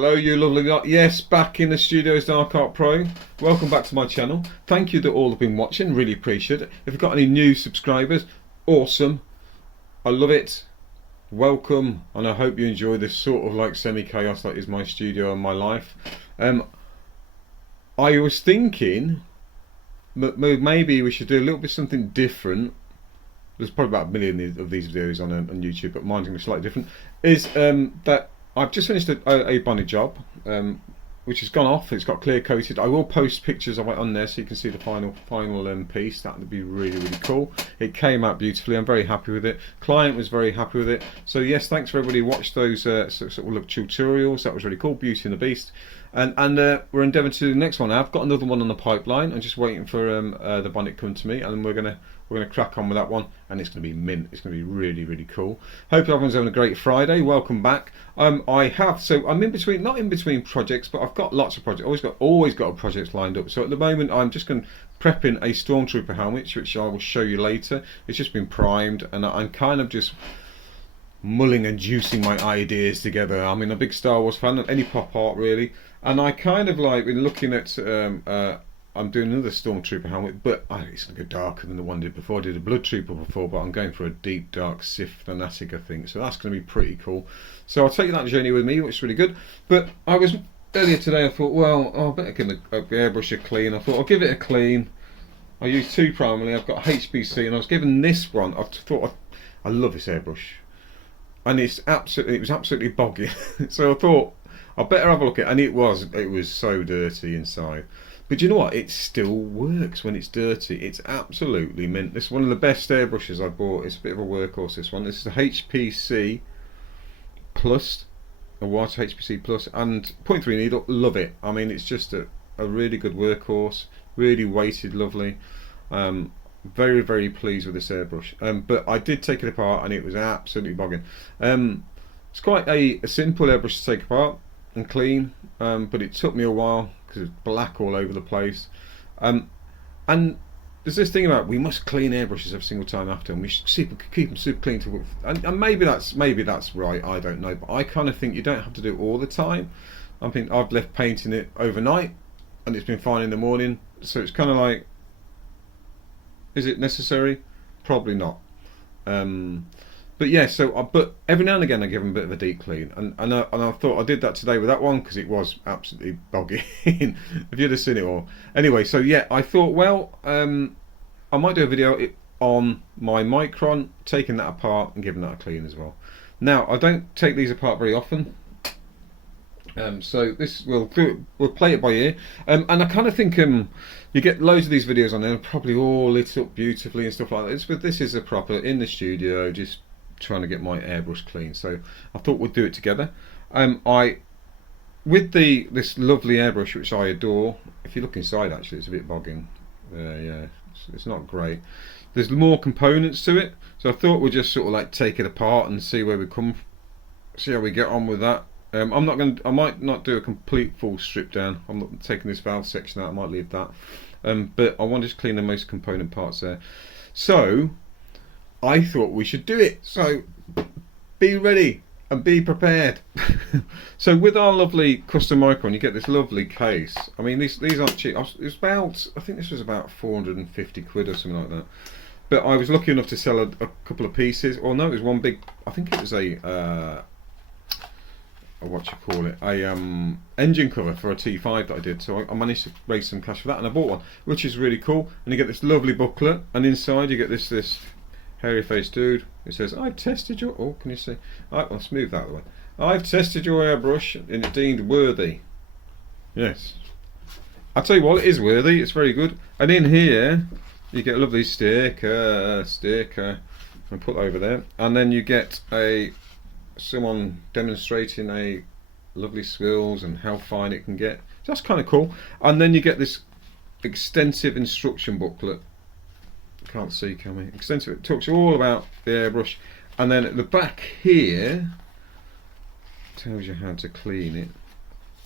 Hello you lovely lot. Yes, back in the studios, Dark Art Pro. Welcome back to my channel. Thank you that all have been watching, really appreciate it. If you've got any new subscribers, awesome. I love it. Welcome, and I hope you enjoy this sort of like semi-chaos that is my studio and my life. I was thinking maybe we should do a little bit something different. There's probably about a million of these videos on YouTube, but mine's going to be slightly different. Is that I've just finished a bonnet job, which has gone off. It's got clear coated. I will post pictures of it on there so you can see the final piece. That would be really cool. It came out beautifully. I'm very happy with it. Client was very happy with it. So yes, thanks for everybody who watched those sort of tutorials. That was really cool. Beauty and the Beast. And we're endeavouring to do the next one. I've got another one on the pipeline. I'm just waiting for the bonnet come to me, and we're gonna crack on with that one, and it's gonna be mint. It's gonna be really cool. Hope everyone's having a great Friday. Welcome back. I'm in between, not in between projects, but I've got lots of projects. Always got projects lined up. So at the moment, I'm just prepping a Stormtrooper helmet, which I will show you later. It's just been primed, and I'm kind of just mulling and juicing my ideas together. I'm a big Star Wars fan of any pop art really, and I kind of like been looking at I'm doing another Stormtrooper helmet, but it's going to go darker than the one I did before. I did a Blood Trooper before, but I'm going for a deep dark Sith fanatic, I think, so that's going to be pretty cool. So I'll take that journey with me, which is really good. But I was earlier today, I thought, well, I better give the airbrush a clean. I thought I'll give it a clean. I use two primarily. I've got HPC, and I was given this one. I love this airbrush, and it was absolutely boggy. So I thought I better have a look at it, and it was so dirty inside. But you know what? It still works when it's dirty. It's absolutely mint. This is one of the best airbrushes I bought. It's a bit of a workhorse, this one. This is a HPC Plus, a white HPC Plus, and 0.3 needle. Love it. It's just a really good workhorse. Really weighted, lovely. Very pleased with this airbrush. But I did take it apart, and it was absolutely bogging. It's quite a simple airbrush to take apart and clean, but it took me a while because it's black all over the place. And there's this thing about we must clean airbrushes every single time after, and we should keep them super clean. And maybe that's right. I don't know, but I kind of think you don't have to do it all the time. I think I've left painting it overnight, and it's been fine in the morning. So it's kind of like, is it necessary? Probably not. But yeah, but every now and again I give them a bit of a deep clean, and I thought I did that today with that one because it was absolutely boggy. If you'd have seen it all. Anyway, so yeah, I thought, well, I might do a video on my micron, taking that apart and giving that a clean as well. Now, I don't take these apart very often. So this we'll play it by ear, and I kind of think you get loads of these videos on there, probably all lit up beautifully and stuff like this. But this is a proper in the studio, just trying to get my airbrush clean. So I thought we'd do it together. With this lovely airbrush which I adore. If you look inside, actually, it's a bit bogging. Yeah, it's not great. There's more components to it, so I thought we'd just sort of like take it apart and see where we see how we get on with that. I might not do a complete full strip down. I'm not taking this valve section out. I might leave that. But I want to clean the most component parts there. So I thought we should do it. So be ready and be prepared. So with our lovely custom micron, you get this lovely case. These aren't cheap. I think this was about 450 quid or something like that. But I was lucky enough to sell a couple of pieces. Or no, it was one big. I think it was a engine cover for a T5 that I did, so I managed to raise some cash for that, and I bought one, which is really cool. And you get this lovely booklet, and inside you get this hairy faced dude. It says, I've tested your, oh, can you see? I'll smooth that one. I've tested your airbrush and it's deemed worthy. Yes, I'll tell you what, it is worthy. It's very good. And in here you get a lovely sticker, and put over there, and then you get someone demonstrating a lovely swirls and how fine it can get. So that's kind of cool. And then you get this extensive instruction booklet. Can't see, can we? Extensive. It talks all about the airbrush, and then at the back here tells you how to clean it.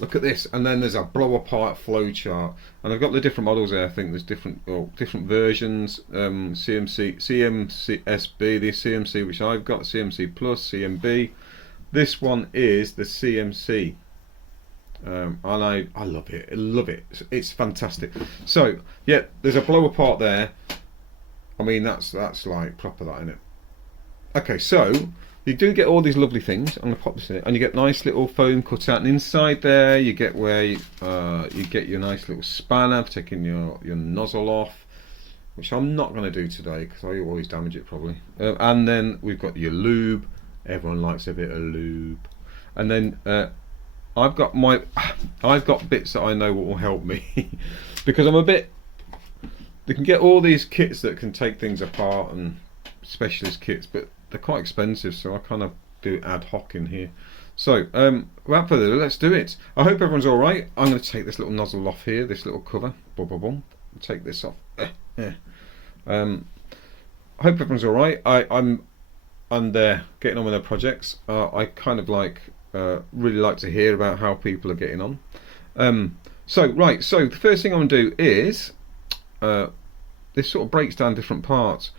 Look at this, and then there's a blow apart flow chart, and I've got the different models there. I think there's different versions. CMC SB, the CMC which I've got, CMC Plus, CMB. This one is the CMC. And I love it. I love it. It's fantastic. So yeah, there's a blower part there. I mean, that's like proper, that, isn't it? Okay, so you do get all these lovely things. I'm gonna pop this in it, and you get nice little foam cut out, and inside there you get where you get your nice little spanner for taking your nozzle off, which I'm not going to do today because I always damage it probably. And then we've got your lube. Everyone likes a bit of lube. And then I've got bits that I know what will help me because I'm a bit. They can get all these kits that can take things apart and specialist kits, but they're quite expensive, so I kind of do ad hoc in here. So without further ado, let's do it. I hope everyone's all right. I'm going to take this little nozzle off here, this little cover. Boom, boom, boom. Take this off. I hope everyone's all right. I'm getting on with their projects. I kind of really like to hear about how people are getting on. So the first thing I'm going to do is this sort of breaks down different parts.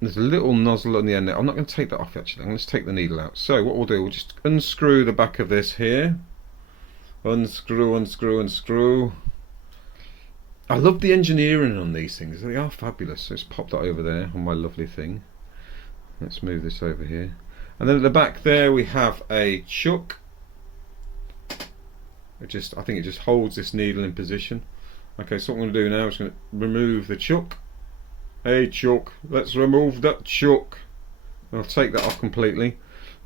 There's a little nozzle on the end there. I'm not going to take that off actually. I'm going to take the needle out. So what we'll do, we'll just unscrew the back of this here. Unscrew, unscrew, unscrew. I love the engineering on these things. They are fabulous. Let's pop that over there on my lovely thing. Let's move this over here. And then at the back there we have a chuck. I think it just holds this needle in position. Okay, so what I'm going to do now is going to remove the chuck. Hey chuck, let's remove that chuck. I'll take that off completely.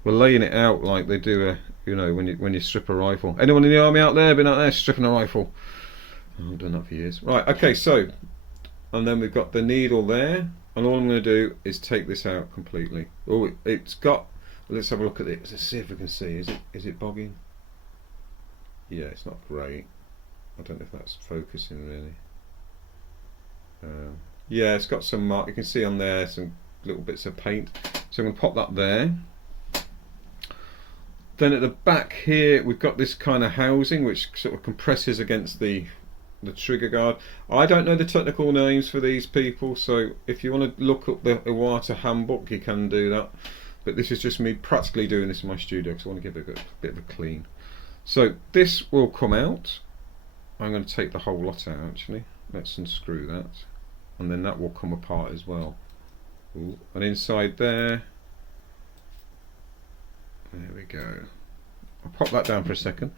We're laying it out like they do, when you strip a rifle. Anyone in the army out there been out there stripping a rifle? I've done that for years. Right, okay, so, and then we've got the needle there, and all I'm going to do is take this out completely. Oh, it's got. Let's have a look at it. Let's see if we can see. Is it bogging? Yeah, it's not great. I don't know if that's focusing really. Yeah, it's got some mark. You can see on there some little bits of paint. So I'm going to pop that there. Then at the back here, we've got this kind of housing which sort of compresses against the trigger guard. I don't know the technical names for these people, so if you want to look up the Iwata handbook, you can do that. But this is just me practically doing this in my studio because I want to give it a bit of a clean. So this will come out. I'm going to take the whole lot out actually. Let's unscrew that. And then that will come apart as well. Ooh. And inside there we go. I'll pop that down for a second.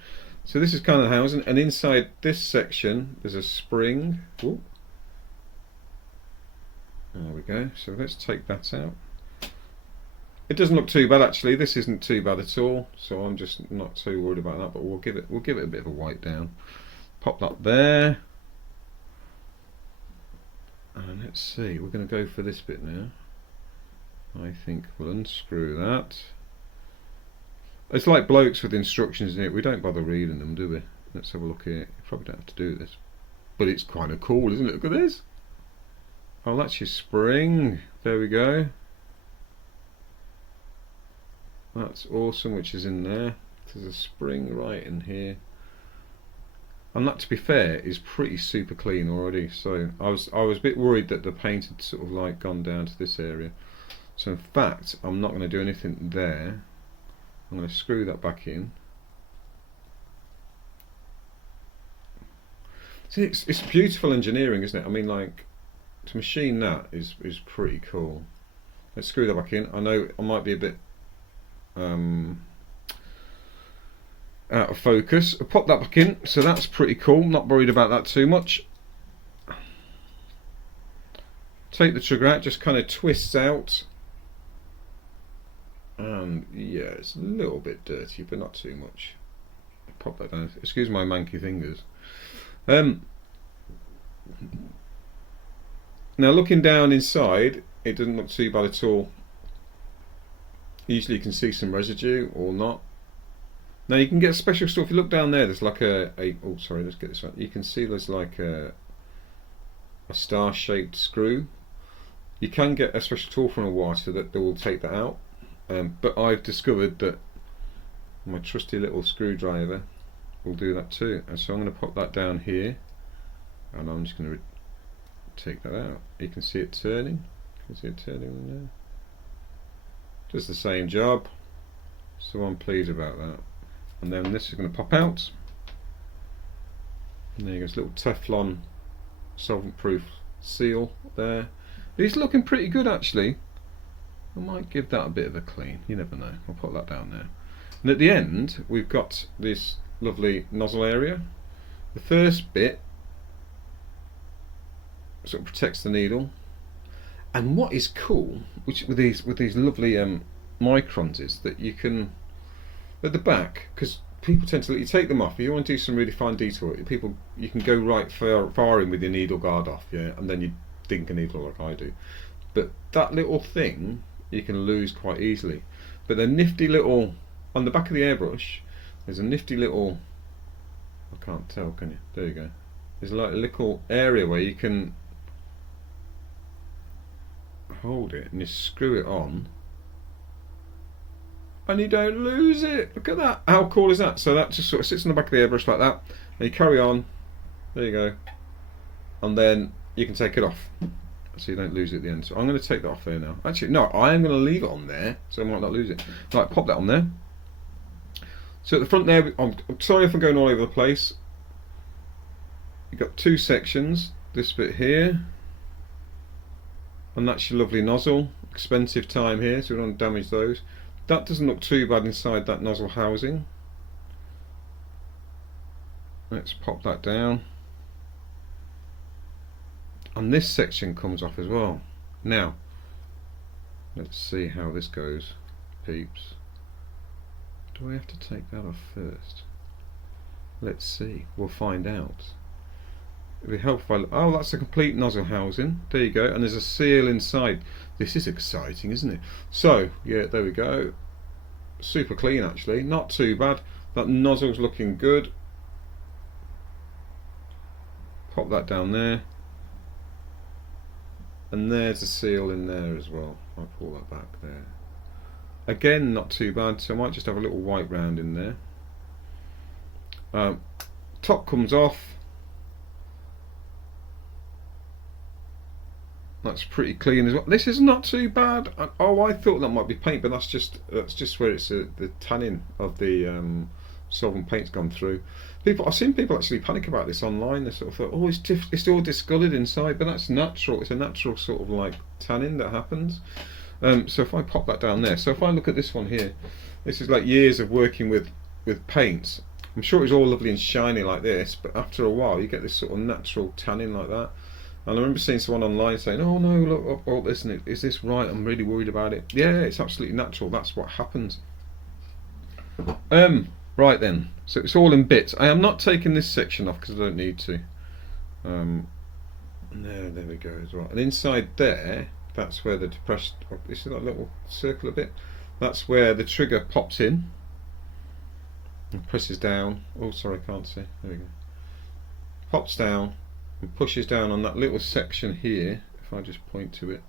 So this is kind of the housing, and inside this section there's a spring. Ooh. There we go. So let's take that out. It doesn't look too bad actually. This isn't too bad at all. So I'm just not too worried about that. But we'll give it a bit of a wipe down. Pop that there. And let's see. We're going to go for this bit now. I think we'll unscrew that. It's like blokes with instructions in it. We don't bother reading them, do we? Let's have a look here. You probably don't have to do this, but it's kind of cool, isn't it? Look at this. Oh, that's your spring. There we go. That's awesome, which is in there. There's a spring right in here. And that, to be fair, is pretty super clean already. So I was a bit worried that the paint had sort of like gone down to this area. So in fact, I'm not going to do anything there. I'm going to screw that back in. See, it's beautiful engineering, isn't it? I mean, like, to machine that is pretty cool. Let's screw that back in. I know I might be a bit out of focus. I'll pop that back in. So that's pretty cool. Not worried about that too much. Take the trigger out. Just kind of twists out. And yeah, it's a little bit dirty, but not too much. Pop that down. Excuse my manky fingers. Now looking down inside, it doesn't look too bad at all. Usually you can see some residue or not. Now you can get special stuff. If you look down there, there's like oh sorry, let's get this right. You can see there's like a star-shaped screw. You can get a special tool from Iwata that will take that out. But I've discovered that my trusty little screwdriver will do that too. And so I'm going to pop that down here, and I'm just going to take that out. You can see it turning. You can see it turning in there. Does the same job. So I'm pleased about that. And then this is going to pop out. And there you go, it's a little Teflon solvent proof seal there. It's looking pretty good actually. I might give that a bit of a clean, you never know. I'll put that down there. And at the end we've got this lovely nozzle area. The first bit sort of protects the needle. And what is cool, which with these lovely microns, is that you can, at the back, because people tend to, you take them off, if you want to do some really fine detail, you can go right far in with your needle guard off, yeah, and then you dink a needle like I do. But that little thing you can lose quite easily. But the nifty little, on the back of the airbrush, there's a nifty little, I can't tell, can you? There you go. There's like a little area where you can hold it and you screw it on and you don't lose it. Look at that, how cool is that? So that just sort of sits on the back of the airbrush like that, and you carry on, there you go, and then you can take it off so you don't lose it at the end. So I'm going to take that off there now. Actually no, I am going to leave it on there so I might not lose it. Right, pop that on there. So at the front there, I'm sorry if I'm going all over the place. You've got two sections, this bit here, and that's your lovely nozzle. Expensive time here, so we don't want to damage those. That doesn't look too bad inside that nozzle housing. Let's pop that down. And this section comes off as well. Now, let's see how this goes, peeps. Do I have to take that off first? Let's see, we'll find out. It'd be helpful. Oh, that's a complete nozzle housing. There you go, and there's a seal inside. This is exciting, isn't it? So, yeah, there we go. Super clean, actually. Not too bad. That nozzle's looking good. Pop that down there. And there's a seal in there as well. I'll pull that back there. Again, not too bad. So I might just have a little white round in there. Top comes off. That's pretty clean as well. This is not too bad. Oh, I thought that might be paint, but that's just where it's the tanning of the solvent paint's gone through. I've seen people actually panic about this online. They sort of thought, oh, it's all discoloured inside, but that's natural. It's a natural sort of like tanning that happens. So if I pop that down there, so if I look at this one here, this is like years of working with paints. I'm sure it was all lovely and shiny like this, but after a while you get this sort of natural tanning like that. And I remember seeing someone online saying, oh no, look, oh, listen, is this right? I'm really worried about it. Yeah, it's absolutely natural. That's what happens. Right then, so it's all in bits. I am not taking this section off because I don't need to. There we go as well. And inside there, that's where the depressed, this is that little circular bit. That's where the trigger pops in and presses down. Oh, sorry, I can't see. There we go. Pops down and pushes down on that little section here. If I just point to it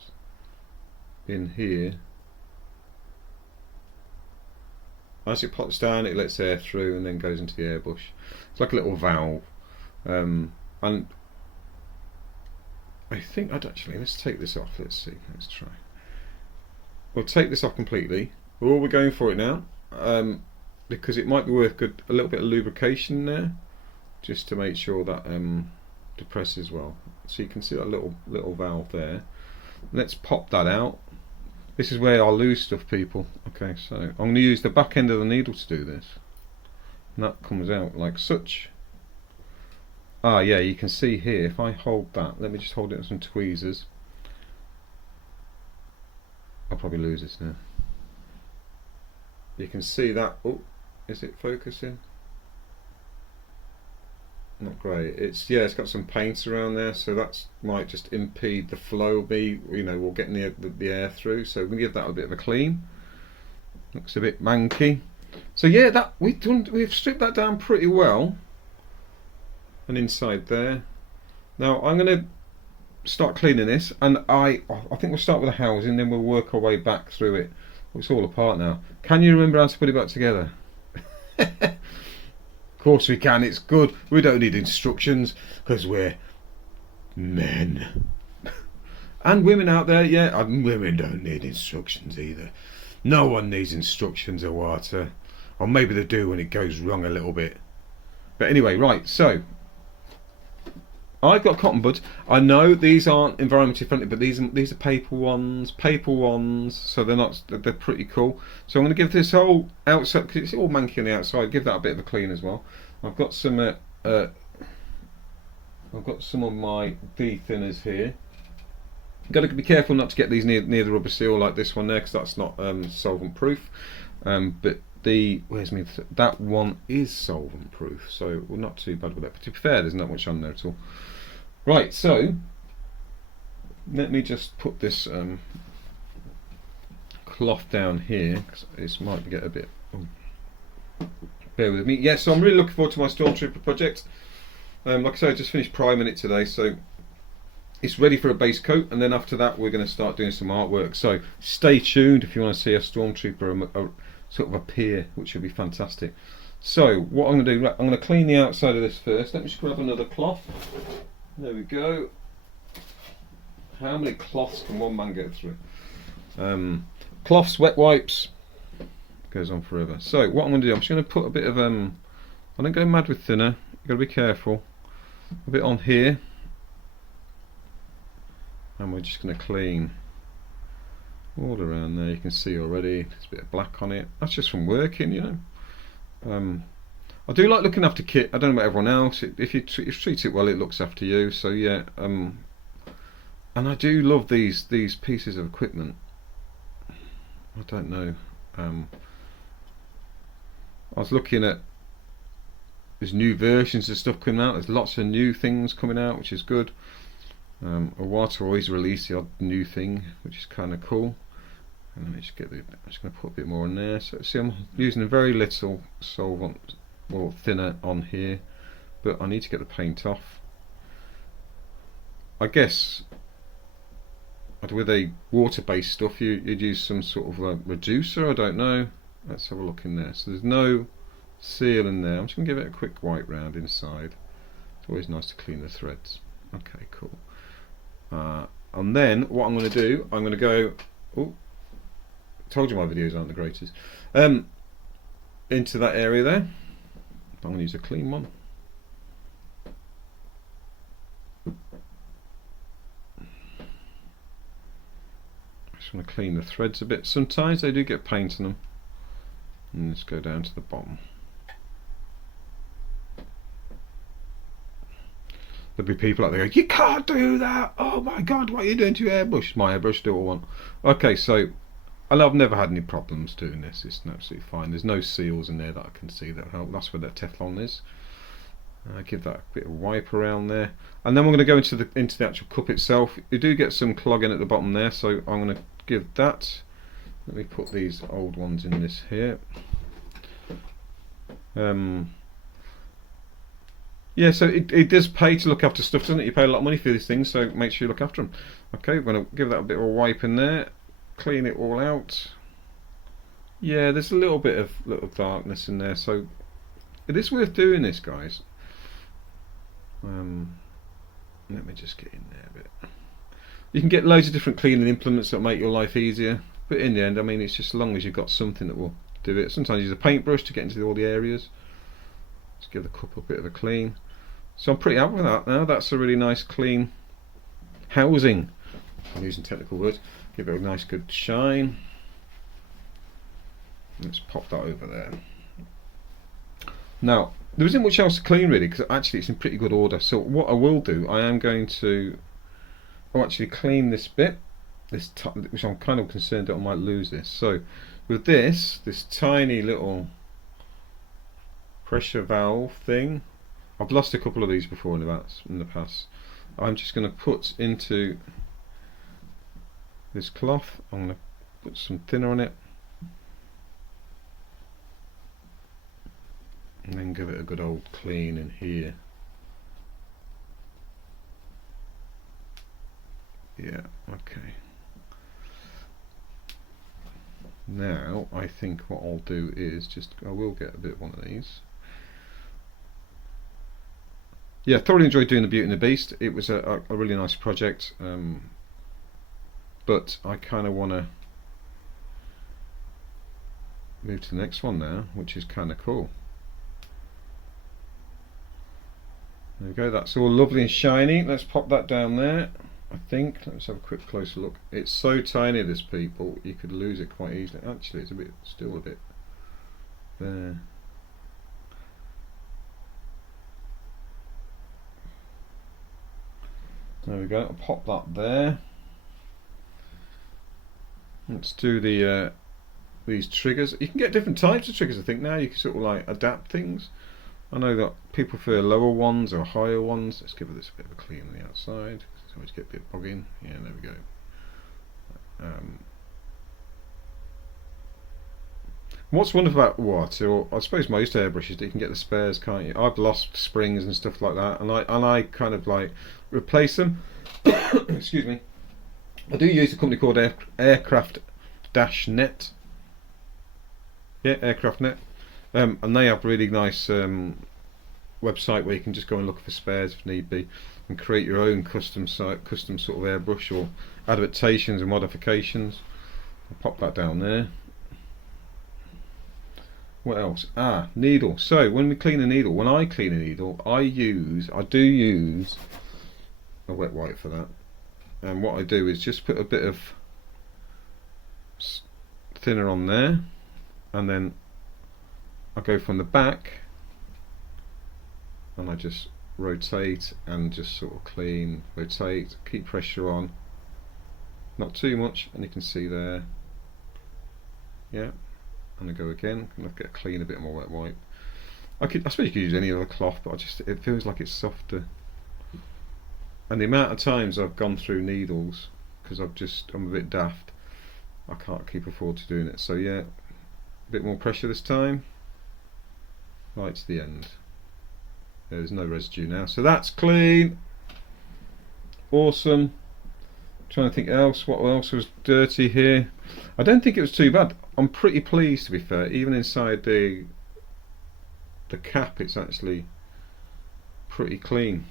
in here, as it pops down, it lets air through and then goes into the airbush. It's like a little valve. And I think I'd actually, let's take this off. Let's see. Let's try. We'll take this off completely. We're going for it now, because it might be worth a little bit of lubrication there, just to make sure that depresses well. So you can see that little valve there. Let's pop that out. This is where I'll lose stuff, people. Okay, so I'm going to use the back end of the needle to do this, and that comes out like such. Ah, yeah, you can see here. If I hold that, let me just hold it with some tweezers. I'll probably lose this now. You can see that. Oh, is it focusing? Not great. It's got some paint around there, so that might just impede the flow. We're getting the air through. So we're gonna give that a bit of a clean. Looks a bit manky. So yeah, that we've stripped that down pretty well. And inside there. Now I'm gonna start cleaning this, and I think we'll start with the housing, then we'll work our way back through it. It's all apart now. Can you remember how to put it back together? Of course we can, it's good. We don't need instructions because we're men. And women out there, yeah, women don't need instructions either. No one needs instructions of water. Or maybe they do when it goes wrong a little bit. But anyway, right, so I've got cotton buds. I know these aren't environmentally friendly, but these are paper ones. Paper ones, so they're pretty cool. So I'm going to give this whole outside, because it's all manky on the outside. Give that a bit of a clean as well. I've got some of my V thinners here. Got to be careful not to get these near the rubber seal like this one there, because that's not solvent proof. But that one is solvent proof, so we're not too bad with that. But to be fair, there's not much on there at all. Right, so let me just put this cloth down here, because this might get a bit. Bear with me. Yeah, so I'm really looking forward to my Stormtrooper project. Like I said, I just finished priming it today, so it's ready for a base coat, and then after that we're going to start doing some artwork. So stay tuned if you want to see a Stormtrooper sort of appear, which will be fantastic. So what I'm going to do, I'm going to clean the outside of this first. Let me just grab another cloth. There we go. How many cloths can one man get through? Cloths, wet wipes, goes on forever. So what I'm going to do, I'm just going to put a bit of I don't go mad with thinner. You've got to be careful. A bit on here. And we're just going to clean all around there. You can see already there's a bit of black on it. That's just from working, you know. I do like looking after kit. I don't know about everyone else. If you treat it well, it looks after you. So yeah, and I do love these pieces of equipment. I don't know. I was looking at there's new versions of stuff coming out. There's lots of new things coming out, which is good. Iwata always release the odd new thing, which is kind of cool. And let me just I'm just going to put a bit more in there. So see, I'm using a very little solvent or thinner on here, but I need to get the paint off. I guess with a water-based stuff, you'd use some sort of a reducer. I don't know. Let's have a look in there. So there's no seal in there. I'm just going to give it a quick wipe round inside. It's always nice to clean the threads. Okay, cool. And then what I'm going to do, I'm going to go. Oh, told you my videos aren't the greatest. Into that area there. I'm going to use a clean one. I just want to clean the threads a bit. Sometimes they do get paint on them. And let's go down to the bottom. There'll be people out there go, you can't do that, oh my god, what are you doing to your airbrush? It's my airbrush, do what I want. Okay, so I've never had any problems doing this. It's absolutely fine. There's no seals in there that I can see that help. That's where that Teflon is. Give that a bit of wipe around there, and then we're going to go into the actual cup itself. You do get some clogging at the bottom there, so I'm going to give that. Let me put these old ones in this here. Yeah, so it does pay to look after stuff, doesn't it? You pay a lot of money for these things, so make sure you look after them. Okay, we're going to give that a bit of a wipe in there, clean it all out. Yeah, there's a little bit of darkness in there, so it is worth doing this, guys. Let me just get in there a bit. You can get loads of different cleaning implements that make your life easier, but in the end, I mean, it's just as long as you've got something that will do it. Sometimes you use a paintbrush to get into all the areas. Just give the cup a bit of a clean. So I'm pretty happy with that now. That's a really nice clean housing. I'm using technical words. Give it a nice good shine. Let's pop that over there. Now, there isn't much else to clean really, because actually it's in pretty good order. So what I will do, I am going to actually clean this bit, which I'm kind of concerned that I might lose this. So with this tiny little pressure valve thing, I've lost a couple of these before in the past. I'm just going to put into this cloth. I'm going to put some thinner on it, and then give it a good old clean in here. Yeah, okay. Now I think what I'll do is I will get a bit of one of these. Yeah, thoroughly enjoyed doing the Beauty and the Beast. It was a really nice project, but I kind of want to move to the next one now, which is kind of cool. There we go, that's all lovely and shiny. Let's pop that down there. I think, let's have a quick closer look. It's so tiny, this, people, you could lose it quite easily. Actually, it's still a bit there. There we go, I'll pop that there. Let's do these triggers. You can get different types of triggers, I think, now. You can sort of like adapt things. I know that people prefer lower ones or higher ones. Let's give this a bit of a clean on the outside. So we get a bit bogging. Yeah, there we go. What's wonderful about water, or I suppose most airbrushes, that you can get the spares, can't you? I've lost springs and stuff like that, and I kind of like replace them. Excuse me. I do use a company called Aircraft-Net. Yeah, Aircraft-Net. And they have a really nice website where you can just go and look for spares if need be, and create your own custom sort of airbrush or adaptations and modifications. I'll pop that down there. What else? Needle. So when we clean a needle, when I clean a needle, I do use a wet wipe for that. And what I do is just put a bit of thinner on there, and then I go from the back and I just rotate and just sort of clean, rotate, keep pressure on, not too much, and you can see there. Yeah, and I go again, and I get a clean, a bit more wet wipe. I suppose you could use any other cloth, but it feels like it's softer. And the amount of times I've gone through needles because I'm a bit daft, I can't keep afford to doing it. So yeah, a bit more pressure this time, right to the end. There's no residue now, so that's clean. Awesome. Trying to think what else was dirty here. I don't think it was too bad. I'm pretty pleased, to be fair. Even inside the cap, it's actually pretty clean.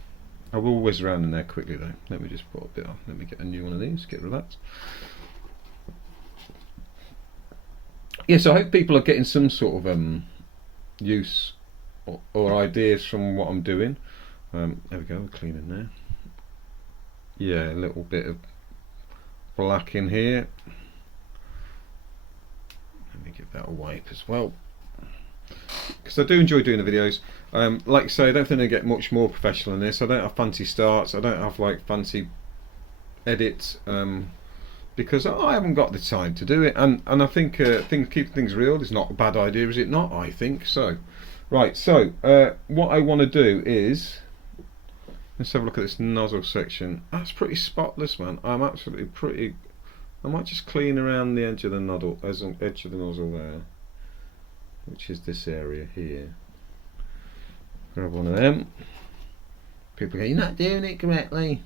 I will whiz around in there quickly though. Let me just put a bit on. Let me get a new one of these, get rid of that. Yeah, so I hope people are getting some sort of use or ideas from what I'm doing. There we go, we're cleaning there. Yeah, a little bit of black in here. Let me give that a wipe as well, because I do enjoy doing the videos. Like I say, I don't think I get much more professional in this. I don't have fancy starts, I don't have like fancy edits, because I haven't got the time to do it, and I think keeping things real is not a bad idea, is it not? I think so. Right, so what I want to do is, let's have a look at this nozzle section. That's pretty spotless, man. I'm absolutely pretty. I might just clean around the edge of the nozzle, there, which is this area here. Grab one of them. People go, "You're not doing it correctly."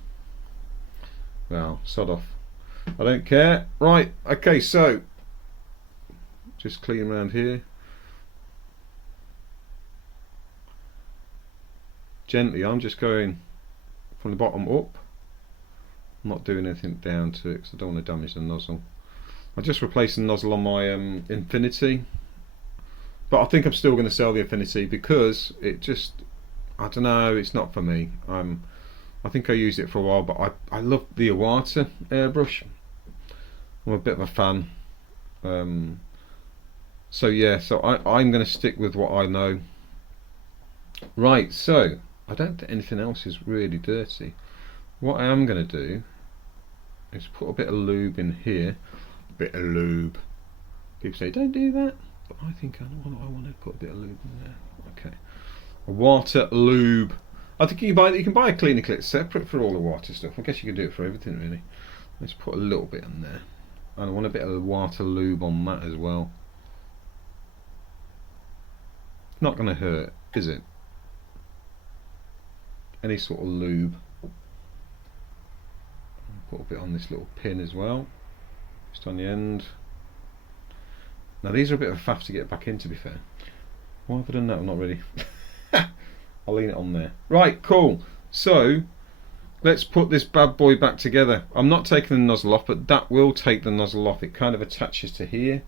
Well, sod off. I don't care. Right, okay, so just clean around here. Gently, I'm just going from the bottom up. I'm not doing anything down to it because I don't want to damage the nozzle. I'm just replacing the nozzle on my Infinity, but I think I'm still going to sell the Infinity because it just, I don't know, it's not for me. I think I used it for a while, but I love the Iwata airbrush. I'm a bit of a fan. So yeah, so I'm going to stick with what I know. Right, so I don't think anything else is really dirty. What I am going to do is put a bit of lube in here. A bit of lube. People say don't do that, but I think I want to put a bit of lube in there. Okay, a water lube. I think you can buy a cleaner kit separate for all the water stuff. I guess you can do it for everything really. Let's put a little bit in there, and I want a bit of water lube on that as well. Not going to hurt, is it? Any sort of lube. Put a bit on this little pin as well, just on the end. Now these are a bit of a faff to get back in, to be fair. Why have I done that? I'm not ready. I'll lean it on there. Right, cool. So let's put this bad boy back together. I'm not taking the nozzle off, but that will take the nozzle off. It kind of attaches to here.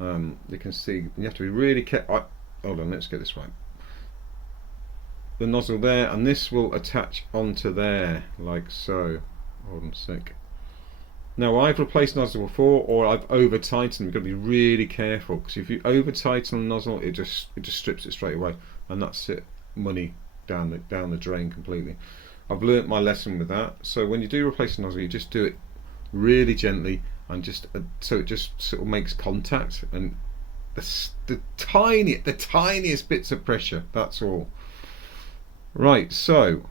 You can see you have to be really careful. Hold on, let's get this right. the nozzle there, and this will attach onto there like so. Hold on a sec. Now I've replaced nozzle before, or I've over tightened. You've got to be really careful, because if you over tighten the nozzle, it just strips it straight away, and that's it, money down the drain completely. I've learnt my lesson with that. So when you do replace the nozzle, you just do it really gently, and just so it just sort of makes contact, and the tiniest bits of pressure. That's all. Right, so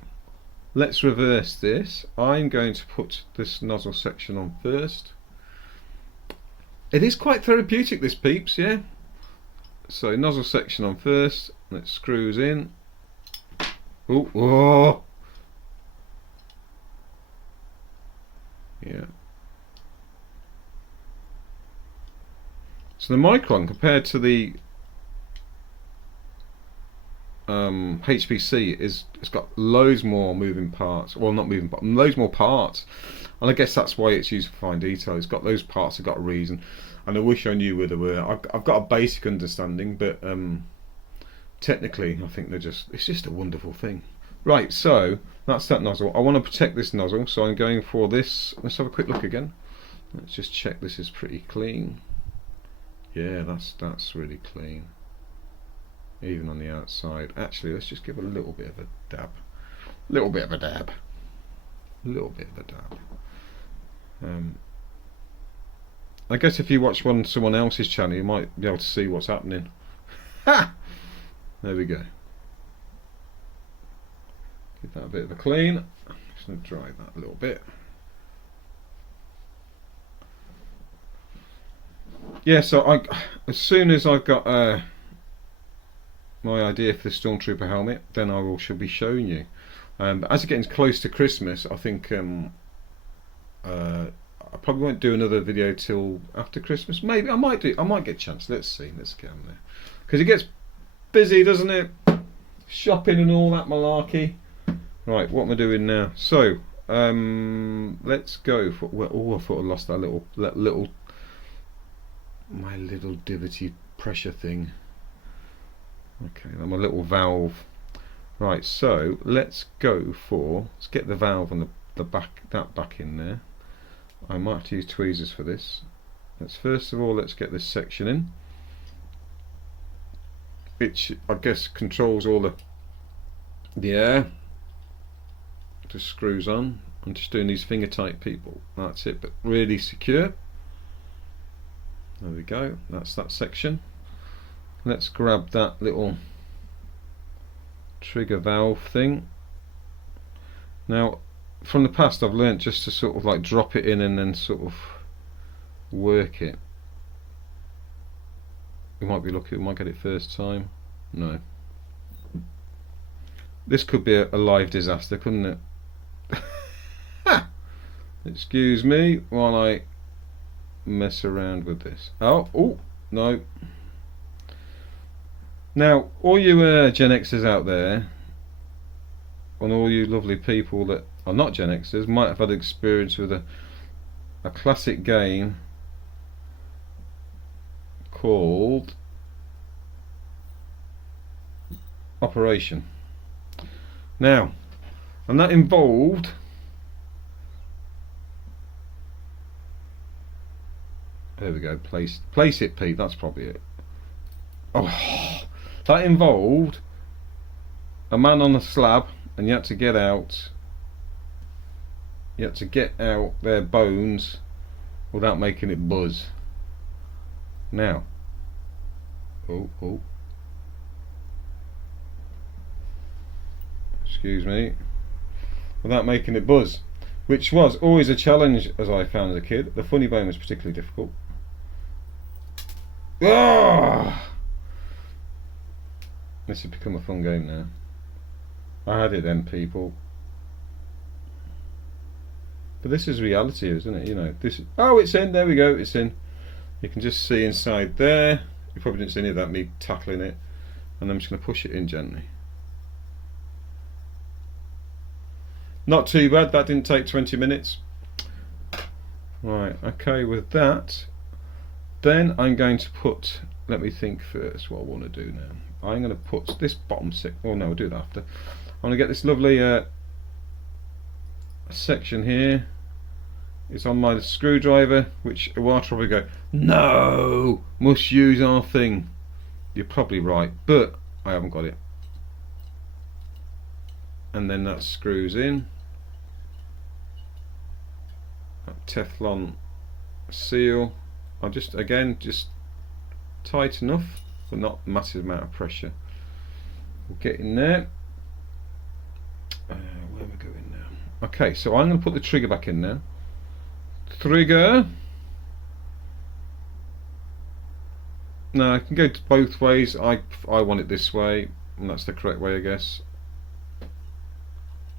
let's reverse this. I'm going to put this nozzle section on first. It is quite therapeutic, this, peeps, yeah? So nozzle section on first, and it screws in. Ooh, oh! Yeah. So the micron, compared to the HPC, it's got loads more moving parts. Well, not moving parts, loads more parts. And I guess that's why it's used for fine detail. It's got those parts have got a reason. And I wish I knew where they were. I've got a basic understanding, but technically I think it's just a wonderful thing. Right, so that's that nozzle. I want to protect this nozzle, so I'm going for this. Let's have a quick look again. Let's just check this is pretty clean. Yeah, that's really clean, even on the outside. Actually, let's just give a little bit of a dab. I guess if you watch someone else's channel, you might be able to see what's happening. Ha! There we go. Give that a bit of a clean. Just going to dry that a little bit. Yeah, so as soon as I've got my idea for the Stormtrooper helmet, then I should be showing you. But as it gets close to Christmas, I think I probably won't do another video till after Christmas. Maybe I might get a chance. Let's see. Let's get on there, because it gets busy, doesn't it? Shopping and all that malarkey. Right, what am I doing now? So let's go for. Oh, I thought I lost that little my little divotty pressure thing. Okay, my little valve. Right, so let's get the valve on the back, that back in there. I might have to use tweezers for this. First of all, let's get this section in, which I guess controls all the air. Just screws on. I'm just doing these finger tight, people. That's it, but really secure. There we go, that's that section. Let's grab that little trigger valve thing. Now, from the past, I've learnt just to sort of like drop it in and then sort of work it. We might be lucky, we might get it first time. No. This could be a live disaster, couldn't it? Excuse me while I mess around with this. Oh no. Now, all you Gen Xers out there, and all you lovely people that are not Gen Xers, might have had experience with a classic game called Operation. Now, and that involved there we go, place it, Pete, that's probably it. Oh, that involved a man on a slab, and you had to get out their bones without making it buzz. Now, excuse me, without making it buzz, which was always a challenge, as I found as a kid. The funny bone was particularly difficult. Ah! This has become a fun game now. I had it then, people. But this is reality, isn't it? You know, this is, oh, it's in, there we go, it's in. You can just see inside there. You probably didn't see any of that, me tackling it. And I'm just going to push it in gently. Not too bad, that didn't take 20 minutes. Right, okay, with that, then I'm going to put let me think first what I want to do now. I'm going to put this bottom oh no, I'll do it after. I'm going to get this lovely section here. It's on my screwdriver, which a while probably go, no, must use our thing. You're probably right, but I haven't got it. And then that screws in. That Teflon seal. I'll just tight enough, but not massive amount of pressure. We'll get in there. Where are we going now? Okay, so I'm going to put the trigger back in now. Trigger. Now I can go both ways. I want it this way, and that's the correct way, I guess.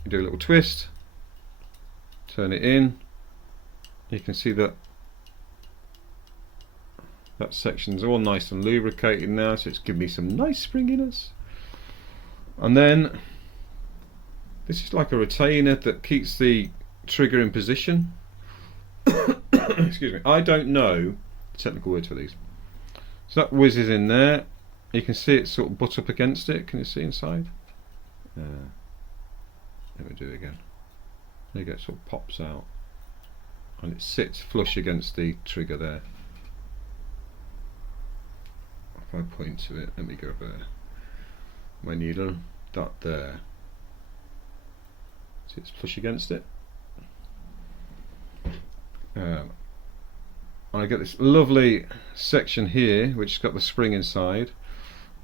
You do a little twist, turn it in. You can see that that section's all nice and lubricated now, so it's giving me some nice springiness. And then this is like a retainer that keeps the trigger in position. Excuse me, I don't know the technical words for these. So that whizzes in there. You can see it sort of butt up against it. Can you see inside? Let me do it again. There you go, it sort of pops out. And it sits flush against the trigger there. If I point to it, let me go there. My needle, that there. Sits flush against it. And I get this lovely section here which has got the spring inside,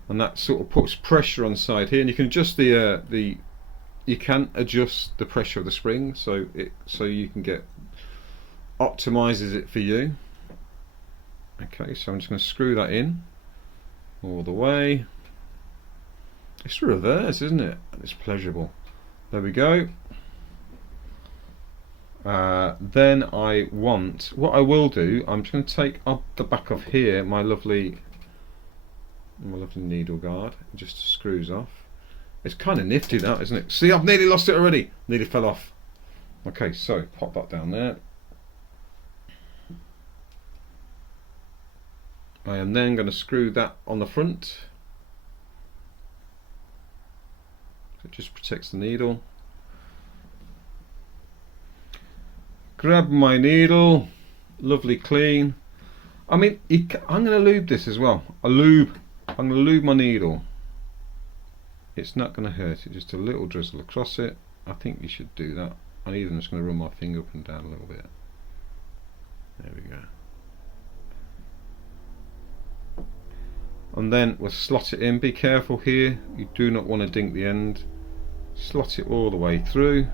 and that sort of puts pressure on the side here, and you can adjust you can adjust the pressure of the spring so you can get optimizes it for you. Okay, so I'm just going to screw that in all the way. It's reverse, isn't it? It's pleasurable. There we go. Then what I will do, I'm just going to take up the back of here my lovely needle guard. It just screws off. It's kind of nifty that, isn't it? See, I've nearly lost it already. Nearly fell off. Okay, so pop that down there. I am then going to screw that on the front. It just protects the needle. Grab my needle, lovely clean. I mean, I'm going to lube this as well. I'm going to lube my needle. It's not going to hurt it, just a little drizzle across it. I think you should do that. I'm even just going to run my finger up and down a little bit. There we go. And then we'll slot it in. Be careful here, you do not want to dink the end. Slot it all the way through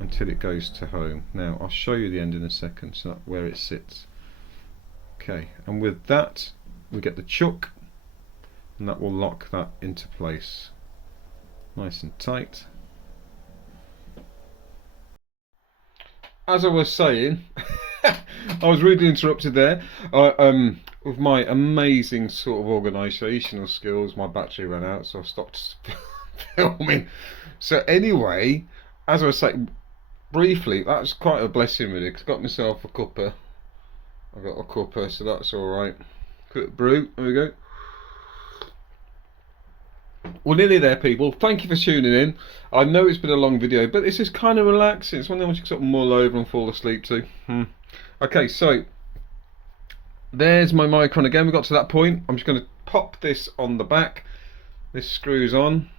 until it goes to home. Now I'll show you the end in a second, so where it sits. Okay, and with that we get the chuck, and that will lock that into place nice and tight. As I was saying, I was rudely interrupted there. With my amazing sort of organisational skills, my battery ran out, so I stopped filming. So anyway, as I was saying briefly, that's quite a blessing really, because I got myself a cuppa. I got a cuppa, so that's alright. Quick brew, there we go. We're nearly there, people. Thank you for tuning in. I know it's been a long video, but this is kind of relaxing. It's one of them you can sort of mull over and fall asleep to. Okay, so there's my micron again. We got to that point. I'm just going to pop this on the back. This screws on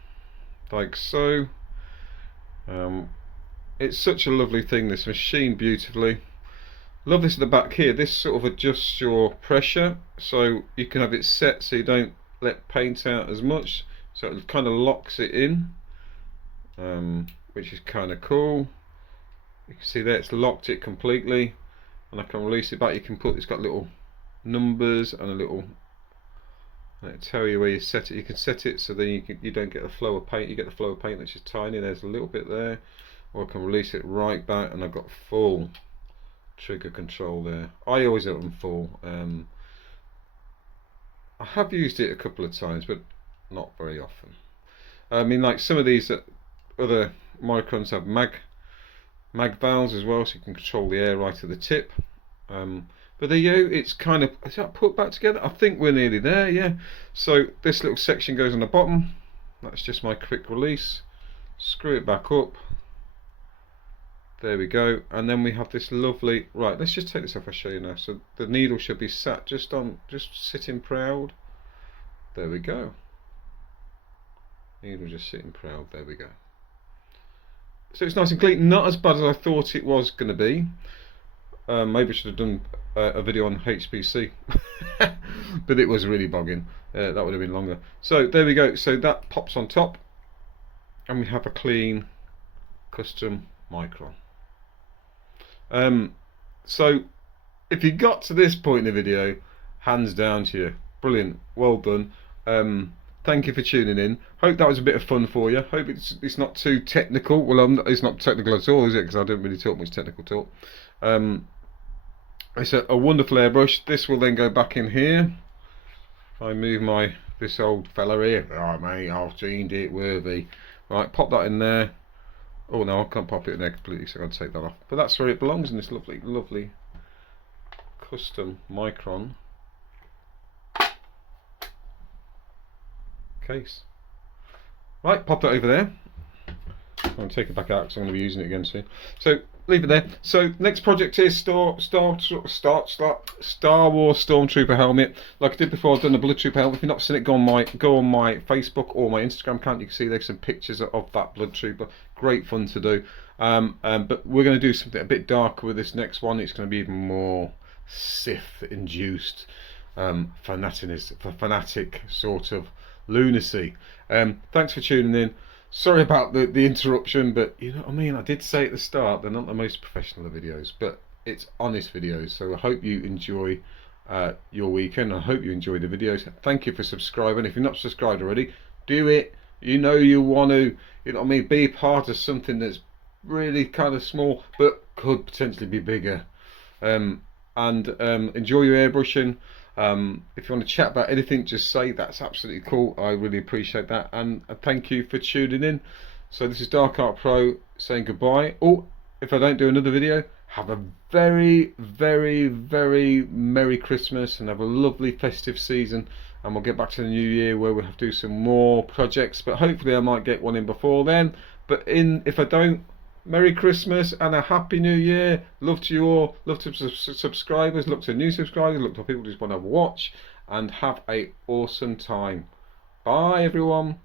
like so. It's such a lovely thing, this machine, beautifully. Love this at the back here. This sort of adjusts your pressure, so you can have it set so you don't let paint out as much. So it kind of locks it in, which is kind of cool. You can see there it's locked it completely, and I can release it back. You can put, it's got little numbers and a little, and it'll tell you where you set it. You can set it so then you don't get the flow of paint. You get the flow of paint that's just tiny. There's a little bit there, or I can release it right back, and I've got full trigger control there. I always have them full. I have used it a couple of times, but not very often. I mean, like some of these other microns have mag valves as well, so you can control the air right at the tip. But there you go, it's kind of, is that put back together? I think we're nearly there, yeah. So this little section goes on the bottom. That's just my quick release. Screw it back up. There we go. And then we have this lovely, right, let's just take this off, I'll show you now. So the needle should be sat just sitting proud. There we go. Needle just sitting proud, there we go. So it's nice and clean, not as bad as I thought it was going to be. Maybe I should have done a video on HPC, but it was really bogging. That would have been longer. So there we go. So that pops on top, and we have a clean custom micron. So if you got to this point in the video, hands down to you. Brilliant, well done. Thank you for tuning in. Hope that was a bit of fun for you. Hope it's not too technical. Well, it's not technical at all, is it? Because I don't really talk much technical talk. It's a wonderful airbrush. This will then go back in here. I move this old fella here. Right, mate, I've seen it worthy. Right, pop that in there. Oh no, I can't pop it in there completely, so I'll take that off. But that's where it belongs, in this lovely, lovely custom micron case. Right, pop that over there. I'm going to take it back out because I'm going to be using it again soon. So leave it there. So next project is Star Wars Stormtrooper helmet. Like I did before, I've done a Blood Trooper helmet. If you've not seen it, go on my Facebook or my Instagram account. You can see there's some pictures of that Blood Trooper. Great fun to do. But we're going to do something a bit darker with this next one. It's going to be even more Sith induced fanatic sort of lunacy. Thanks for tuning in. Sorry about the interruption, but you know what I mean, I did say at the start they're not the most professional of videos, but it's honest videos. So I hope you enjoy your weekend. I hope you enjoy the videos. Thank you for subscribing. If you're not subscribed already, do it. You know you want to, you know what I mean, be part of something that's really kind of small but could potentially be bigger. Enjoy your airbrushing. If you want to chat about anything, just say. That's absolutely cool. I really appreciate that, and thank you for tuning in. So this is Dark Art Pro saying goodbye. Oh, if I don't do another video, have a very, very, very Merry Christmas and have a lovely festive season, and we'll get back to the new year where we'll have to do some more projects, but hopefully I might get one in before then. But if I don't, Merry Christmas and a Happy New Year. Love to you all. Love to subscribers. Look to new subscribers. Look to people who just want to watch. And have a awesome time. Bye everyone.